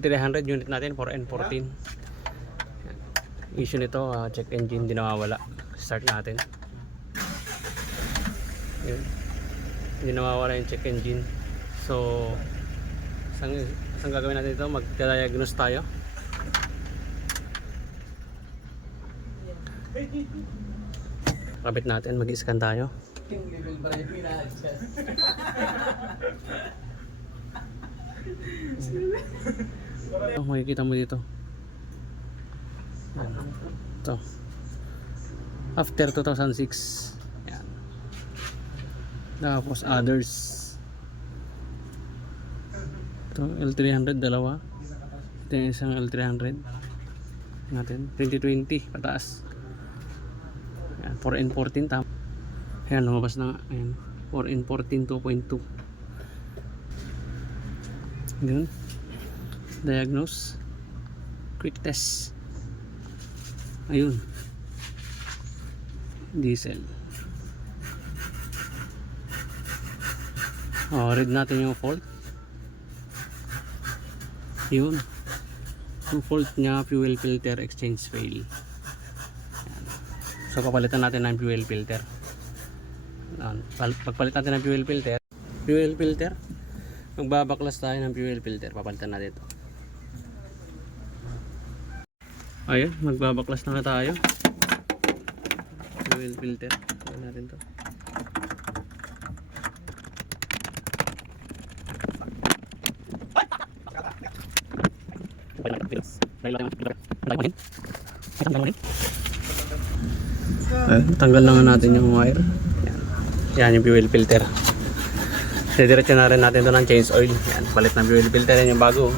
L300 unit natin, 4N14. Issue nito, check engine, di nawawala. Start natin. Yun. Hindi nawawala yung check engine. So saan gagawin natin ito? Mag-diagnose tayo. Kabit natin, mag-scan tayo. Yung level ba yung ina-adjust? Makikita mo dito. Ito. After 2006. Yan. Tapos others. Ito L300 dalawa. Ito yung isang L300 natin. 2020 pataas. Yan, 4N14 tama. Ayan, lumabas na nga. Ayan, 4N14 2.2. Ganun. Diagnose. Quick test. Ayun. Diesel. Read natin yung fault. Yun. Yung fault niya, fuel filter exchange fail. Ayan. So papalitan natin ng fuel filter. Pagpalit natin ng fuel filter, magbabaklas tayo ng fuel filter. Papalitan natin ito. Ayun, magbabaklas na tayo. Fuel filter. Palitan natin to. Tanggal lang natin yung wire. Yan yung fuel filter. Diretso na rin natin ito ng change oil. Yan, palit ng fuel filter. Yan yung bago.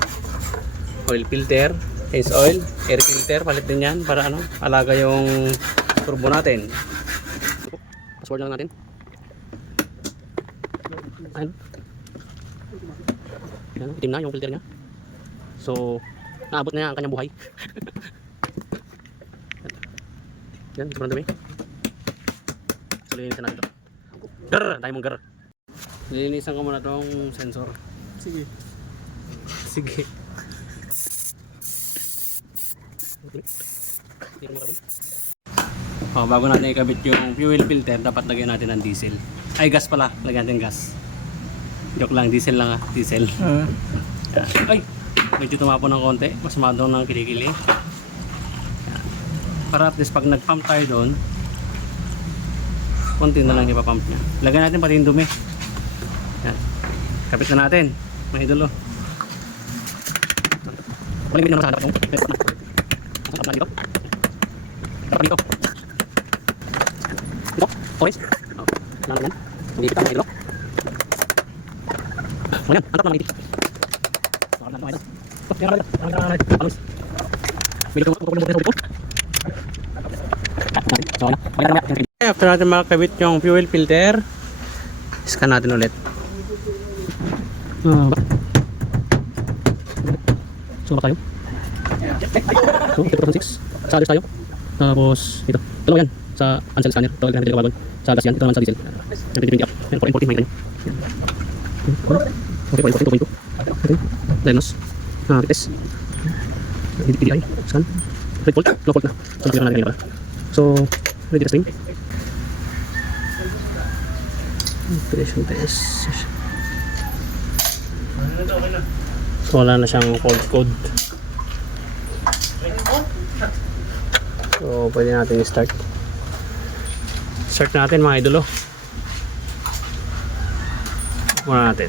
Oil filter, change oil, air filter, palit din yan para ano, alaga yung turbo natin. Password lang natin. Ayun. Yan, itim na yung filter nya. So, naabot na niya ang kanyang buhay. Yan, sobrang dumi. So, linisan natin ito. Grrr! Tayo mong grrr. Linisan ko muna itong sensor. Sige. Sige. Bago natin ikabit yung fuel filter, dapat lagyan natin ng diesel. Ay, gas pala. Lagyan natin gas. Joke lang, diesel lang diesel. Ay! Medyo tumapo ng konti. Mas madong ng kilikili. Para at least pag nag-pump tayo doon, konti na lang ipapump niya. Lagyan natin pati yung dumi. Yan. Kapit na natin, mga idolo. Walang bigyan naman sa hadapan yung dito. Dapat dito. Dito? Okay. Lang yan. Hindi kita mga idolo. O yan, antap lang dito. Bakit natin mga idolo. Yan ka na dito. Alos. Bili ko ng dito. So, wala. After natin makakabit yung fuel filter, scan natin ulit. So, tayo. So, 2006. Sa others tayo. Tapos, ito. Dalawa yan. Sa Ansel scanner. Ito natin dalawa. Sa gas yan. Ito naman sa diesel. Yan, 2020 up. Yan, 4N14. Makikita nyo. Okay, 4N14, 2.2. Okay. Diagnose. Test. PDI. Scan. Red fault. Low fault na. So, nakikita natin ganyan pala. So, ready na stream. Operation test. So, wala na siyang fault code. So, pwede natin i-start. Start natin mga idolo. Muna natin.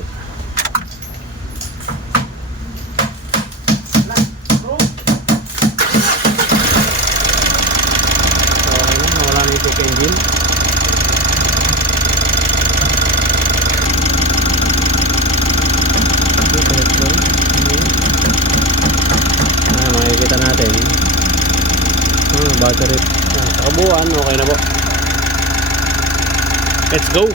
Okay na, nawala na yung check engine. Makikita natin battery, kabuuan okay na po. Let's go.